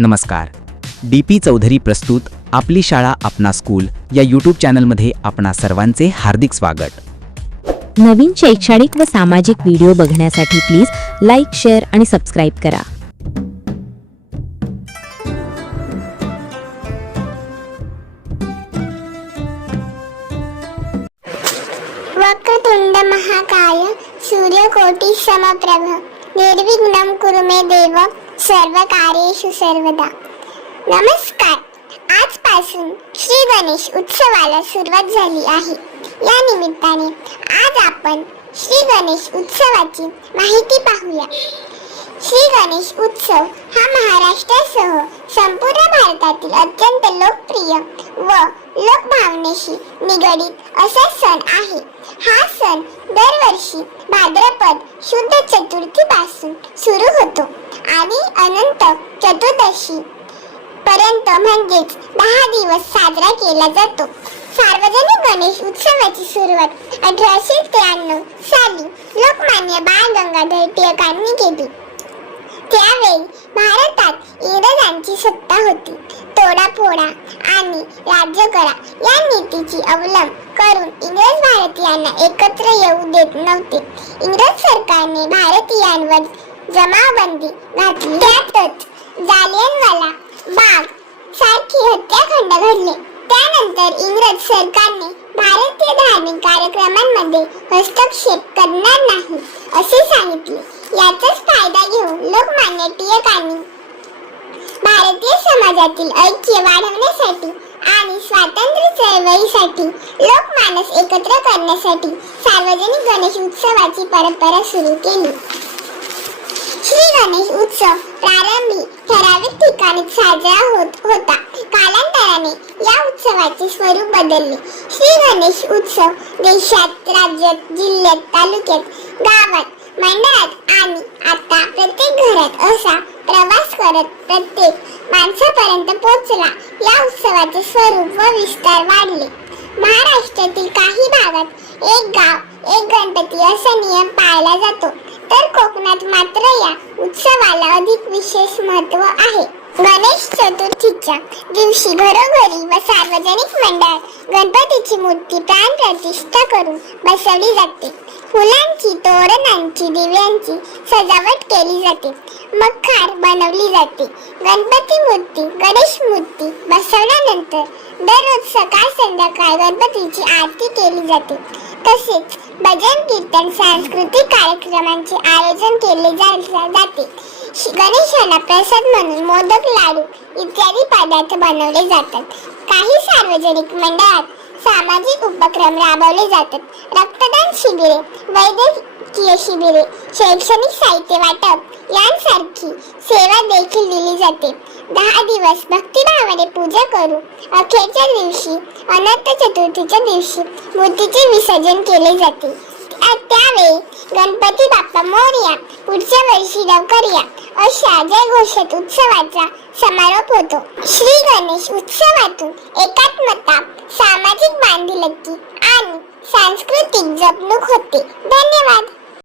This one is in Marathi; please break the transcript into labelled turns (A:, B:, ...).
A: नमस्कार. डी पी चौधरी प्रस्तुत आपली शाळा आपणा स्कूल या यूट्यूब चॅनलमध्ये आपणा सर्वांचे हार्दिक स्वागत.
B: नवीन शैक्षणिक व सामाजिक व्हिडिओ बघण्यासाठी प्लीज लाईक शेअर आणि सबस्क्राईब करा.
C: वक्रतुंड महाकाय सूर्यकोटी समप्रभ. निर्विघ्नं कुरु मे देव. सर्व कार्येषु सर्वदा. नमस्कार. आजपासून श्री गणेश उत्सवाला सुरुवात झाली आहे. या निमित्ताने आज आपण श्री गणेश उत्सवाची माहिती पाहूया. श्री गणेश उत्सव हा महाराष्ट्रासह संपूर्ण भारतातील अत्यंत लोकप्रिय व लोकभावनेशी निगडीत असा सण आहे. हा सण दरवर्षी भाद्रपद शुद्ध चतुर्थीपासून सुरू होतो आणि अनंत चतुर्दशी पर्यंत म्हणजेच दहा दिवस साजरा केला जातो. सार्वजनिक गणेश उत्सवाची सुरुवात अठराशे त्र्याण्णव साली लोकमान्य बाळ गंगाधर टिळकांनी केली. त्यावेळी भारतात इंग्रजांची सत्ता होती. तोडा फोडा आणि राज्य करा या नीतीची अवलंब करून इंग्रज भारतीयांना एकत्र येऊ देत नव्हते. इंग्रज सरकारने भारतीयांवर जमावबंदी घातली. त्यातच जालियनवाला बाग सारखी हत्याखंड घडले. त्यानंतर इंग्रज सरकारने भारतीय धार्मिक कार्यक्रमांमध्ये हस्तक्षेप करणार नाही असे सांगितले. याचाच फायदा घेऊन लोकमान्य टिळकांनी भारतीय समाजातील ऐक्य वाढवण्यासाठी आणि स्वातंत्र्य चळवळीसाठी लोकमानस एकत्र करण्यासाठी सार्वजनिक गणेश उत्सवाची परंपरा सुरू केली. श्री गणेश उत्सव प्रारंभी ठराविक ठिकाणी साजरा होत होता. कालांतराने या उत्सवाचे स्वरूप बदलले. श्री गणेश उत्सव देशात राज्यात जिल्ह्यात तालुक्यात गावात मंडळात आणि आता प्रत्येक घरात असा प्रवास करत प्रत्येक माणसापर्यंत पोहोचला. या उत्सवाचे स्वरूप व विस्तार वाढले. महाराष्ट्रातील काही भागात एक गाव एक गणपती असा नियम पाळला जातो. तर कोकणात मात्र या उत्सवाला अधिक विशेष महत्त्व आहे. गणेश चतुर्थीच्या दिवशी घरोघरी व सार्वजनिक मंडळात गणपतीची मूर्ती प्राण प्रतिष्ठा करून बसवली जाते. फुलांची तोरणांची दिव्यांची सजावट केली जाते. मखार बनवली जाते. गणपती मूर्ती गणेश मूर्ती बसवल्यानंतर दररोज सकाळ संध्याकाळ गणपतीची आरती केली जाते. तसेच भजन कीर्तन सांस्कृतिक कार्यक्रमांचे आयोजन केले जाते. गणेशाला प्रसाद म्हणून मोदक लाडू इत्यादी पदार्थ बनवले जातात. काही सार्वजनिक मंडळात सामाजिक उपक्रम राबवले जातात. रक्तदान शिबिरे वैद्यकीय शिबिरे शैक्षणिक साहित्य वाटप यांसारखी सेवा देखील दिली जाते. दहा दिवस भक्तिभावाने पूजा करू अखेरच्या दिवशी अनंत चतुर्थीच्या दिवशी मूर्तीचे विसर्जन केले जाते. त्यावेळी गणपती बाप्पा मोरया पुढच्या वर्षी लवकर या. अशा जयघोषित उत्सवाचा समारोप होतो. श्री गणेश उत्सवातून एकात्मता सामाजिक बांधिलकी आणि सांस्कृतिक जपणूक होते. धन्यवाद.